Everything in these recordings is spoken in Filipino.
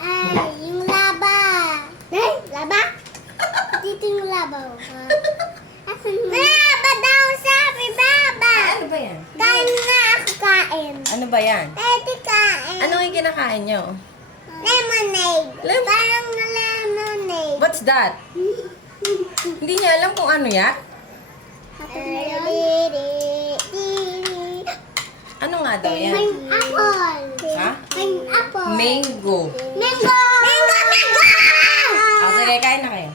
Ay, yung laba. Ay, laba? Dito yung laba. Asan mo? Laba daw sabi, baba. Ano ba yan? Kain nga ako kain. Ano ba yan? Pwede kain. Ano yung kinakain nyo? Lemonade. Lemon- Parang lemonade. What's that? Hindi niya alam kung ano yan? Ano nga daw yan? Apple. Ha? Apple. Mango. Mango! Mango! Mango! Ah, sige, kain na kayo.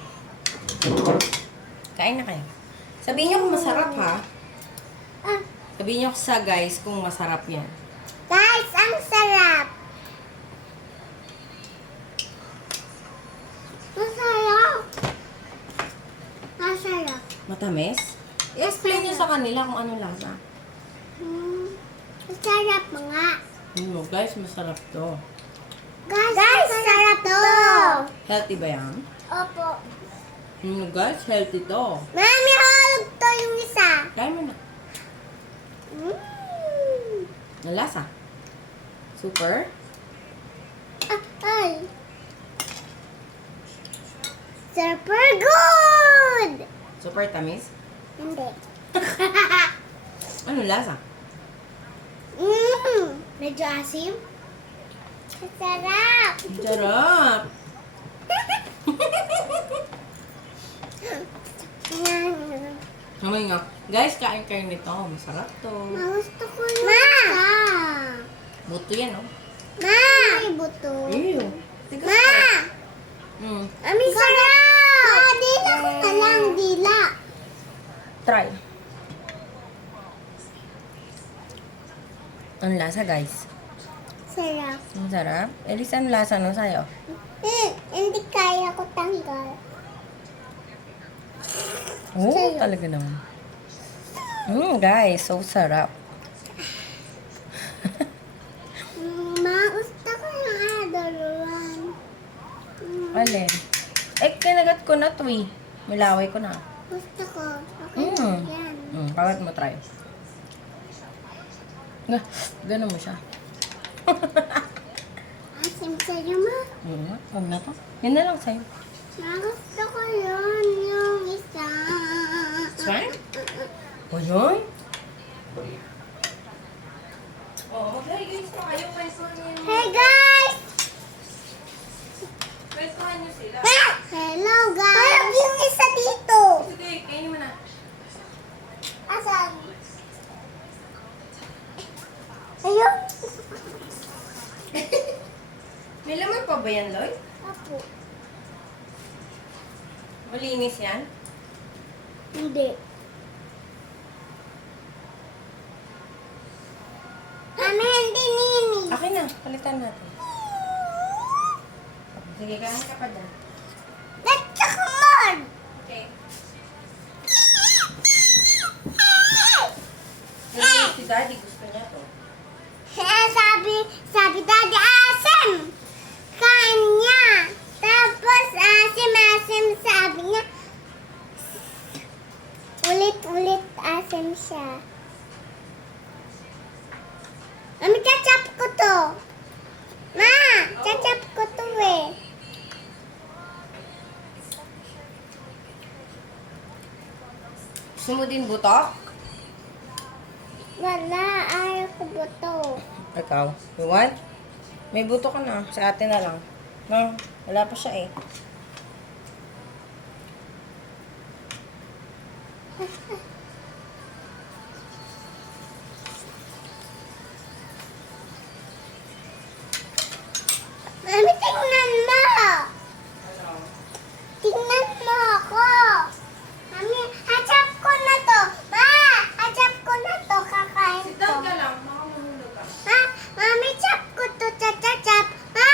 Kain na kayo. Sabihin niyo kung masarap ha. Ah, Sabihin niyo sa guys kung masarap yan. guys, ang sarap. Masarap. Masarap. Matamis? I-explain niyo sa kanila kung anong lasa. Masarap mga. Guys, masarap to. Guys, sarap to. Healthy ba yan? Opo. Guys, healthy to. Mami, halog to yung isa. Kain mo na. Mm. Ang lasa. Super. Ay. Super good! Super tamis. Hindi. Ano lasa? Medyo asim. Masarap. Ang sarap. Kamay nga. Guys, kain kayo nito. Masarap to. Gusto ko yung Ma! Buto yan, oh. Ma! May buto. Ew. Tigas Ma! to. Ami sarap! Ma, dila ko na lang, dila. Try. Ang lasa, guys. Sarap. Ang sarap. Elis, ang lasa no sa'yo? Hindi kaya ko tanggal. Oo, Sa'yo. talaga naman. Guys, so sarap. Ma, gusto ko yung aduluan. Alin? Eh, kinagat ko na to eh. Milaway ko na. Gusto ko. Okay lang yan. Kawat mo try. Ganun mo siya. Asim sa'yo, ma. Huwag na to. Yan na lang sa'yo. Ma, gusto ko yun, yung isa. Swan? O yun? Oo, mag-guys na kayo. Pwestuhan niyo yung... Hey, guys! Pwestuhan niyo sila. Hello, guys! Parang yung isa dito. Sige, kainin mo na. Asan? Ayun. May laman pa ba yan, Loy? Apo. Malinis yan? Hindi. Mami, hindi nini. Akin na, palitan natin. Sige, kain ka pa dyan. Let's talk more. Okay. Pero si Daddy gusto niya to. Sabi daddy, asim. Kain niya. Tapos asim, sabi niya. Ulit asim siya. Mami, chachap ko to. Ma, chachap ko to eh. Gusto mo din buto? Wala, ayaw ko buto. Ikaw, you want? May buto ka na. Sa atin na lang. No, wala pa siya eh. Mami, tingnan mo. Tingnan mo ako. Mami, achap ko na to. Ma, achap ko na to. Kakain Sit ko. down ka lang. Baka mahulog ka. Ma, mami, chap ko to. Chap. Ma,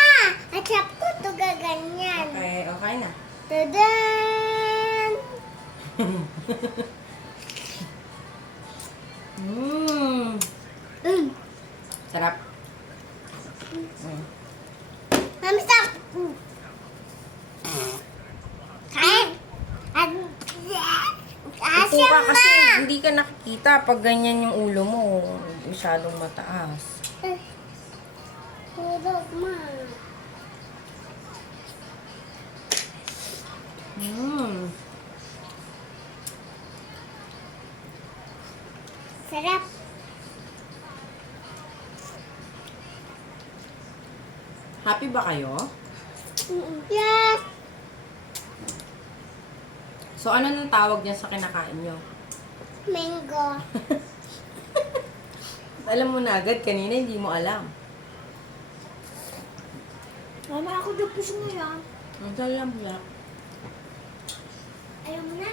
achap ko to. Gaganyan. Okay, okay na. Tadan. Sarap. Mami, stop. Kain. Upo Asim ka na. kasi hindi ka nakikita pag ganyan yung ulo mo. Masyadong mataas. Hulog, ma. Sarap. Happy ba kayo? Yes. So, ano nang tawag niya sa kinakain nyo? Mango. Alam mo na agad, kanina hindi mo alam. Mama, ako daw puso mo yan. Ang salam na. Ayaw mo na?